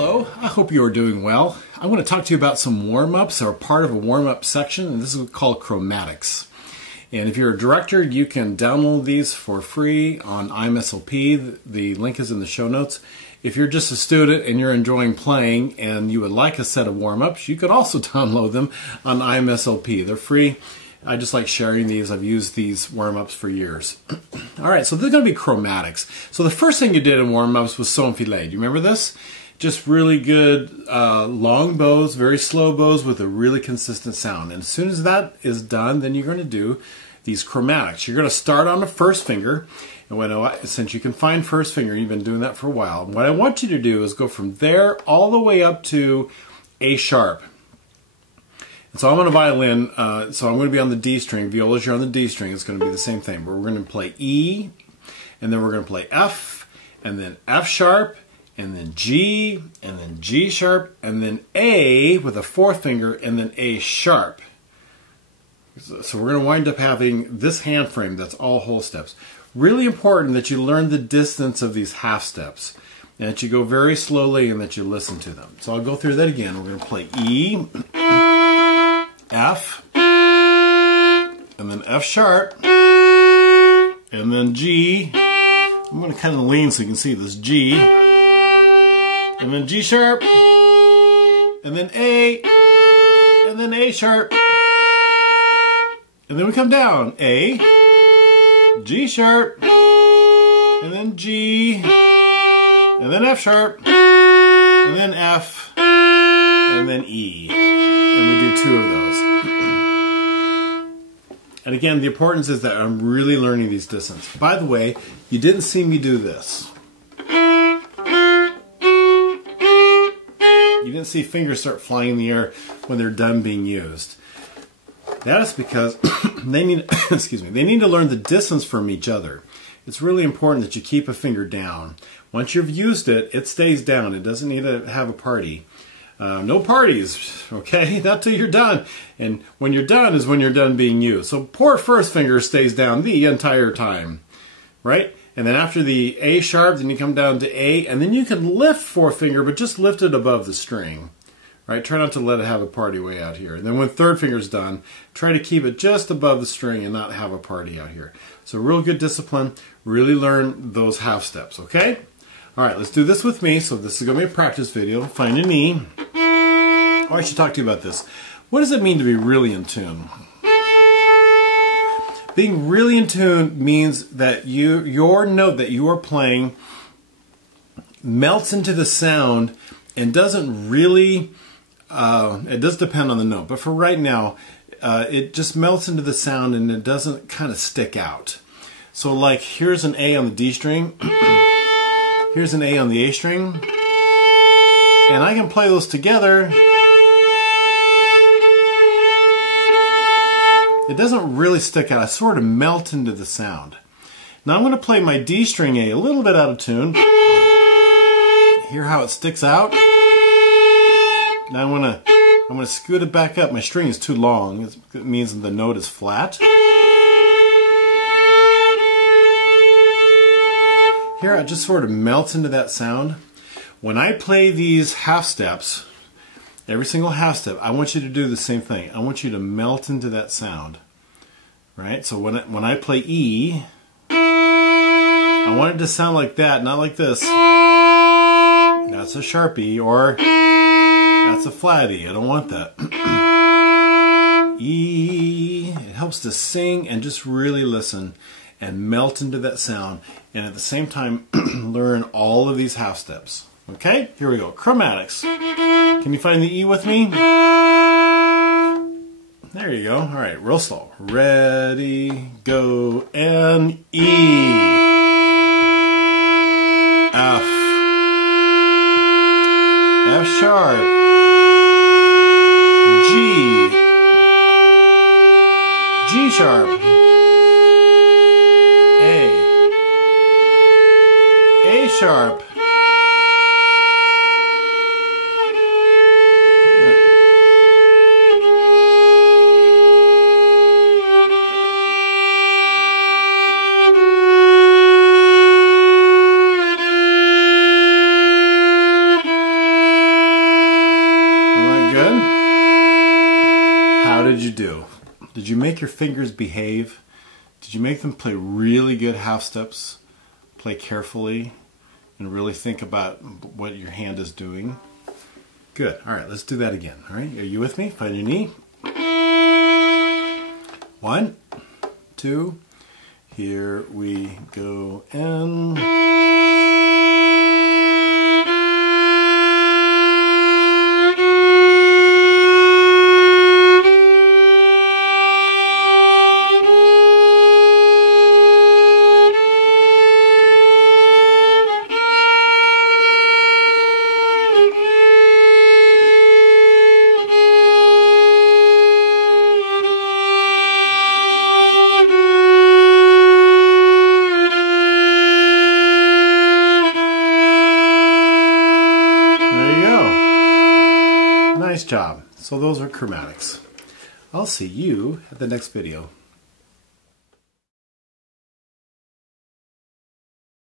Hello, I hope you are doing well. I want to talk to you about some warm-ups or part of a warm-up section, and this is called Chromatics. And if you're a director, you can download these for free on IMSLP. The link is in the show notes. If you're just a student and you're enjoying playing and you would like a set of warm-ups, you could also download them on IMSLP. They're free. I just like sharing these. I've used these warm-ups for years. All right, so they're going to be chromatics. So the first thing you did in warm-ups was sol and filet. Do you remember this? Just really good long bows, very slow bows with a really consistent sound. And as soon as that is done, then you're going to do these chromatics. You're going to start on the first finger. And since you can find first finger, you've been doing that for a while. What I want you to do is go from there all the way up to A sharp. And so I'm on a violin, so I'm going to be on the D string. Violas, you're on the D string. It's going to be the same thing. But we're going to play E, and then we're going to play F, and then F sharp, and then G, and then G sharp, and then A with a fourth finger, and then A sharp. So we're going to wind up having this hand frame that's all whole steps. Really important that you learn the distance of these half steps, and that you go very slowly and that you listen to them. So I'll go through that again. We're going to play E, F, and then F sharp, and then G. I'm going to kind of lean so you can see this G, and then G sharp, and then A, and then A sharp, and then we come down A, G sharp, and then G, and then F sharp, and then F, and then E. And we do two of those. And again, the importance is that I'm really learning these distance. By the way, you didn't see me do this. You didn't see fingers start flying in the air when they're done being used. That is because they need, excuse me, they need to learn the distance from each other. It's really important that you keep a finger down. Once you've used it, it stays down. It doesn't need to have a party. No parties, okay? Not till you're done. And when you're done is when you're done being used. So poor first finger stays down the entire time, right? And then after the A sharp, then you come down to A, and then you can lift fourth finger, but just lift it above the string, right? Try not to let it have a party way out here. And then when third finger's done, try to keep it just above the string and not have a party out here. So real good discipline. Really learn those half steps, okay? All right, let's do this with me. So this is going to be a practice video. Find an E. Oh, I should talk to you about this. What does it mean to be really in tune? Being really in tune means that your note that you are playing melts into the sound and doesn't really, it does depend on the note, but for right now, it just melts into the sound and it doesn't kind of stick out. So like here's an A on the D string, here's an A on the A string, and I can play those together. It doesn't really stick out. I sort of melt into the sound. Now I'm going to play my D string A little bit out of tune. Hear how it sticks out? Now I'm going to scoot it back up. My string is too long. It means the note is flat. Here it just sort of melts into that sound. When I play these half steps, every single half step, I want you to do the same thing. I want you to melt into that sound, right? So when I play E, I want it to sound like that, not like this. That's a sharp E, or that's a flat E. I don't want that. E, it helps to sing and just really listen and melt into that sound, and at the same time learn all of these half steps. Okay, here we go. Chromatics. Can you find the E with me? There you go. All right, real slow. Ready, go, and E. F. F sharp. G. G sharp. A sharp. make your fingers behave? Did you make them play really good half steps? Play carefully and really think about what your hand is doing? Good. All right, let's do that again. All right, are you with me? Find your knee. 1, 2, here we go, and nice job. So those are chromatics. I'll see you at the next video.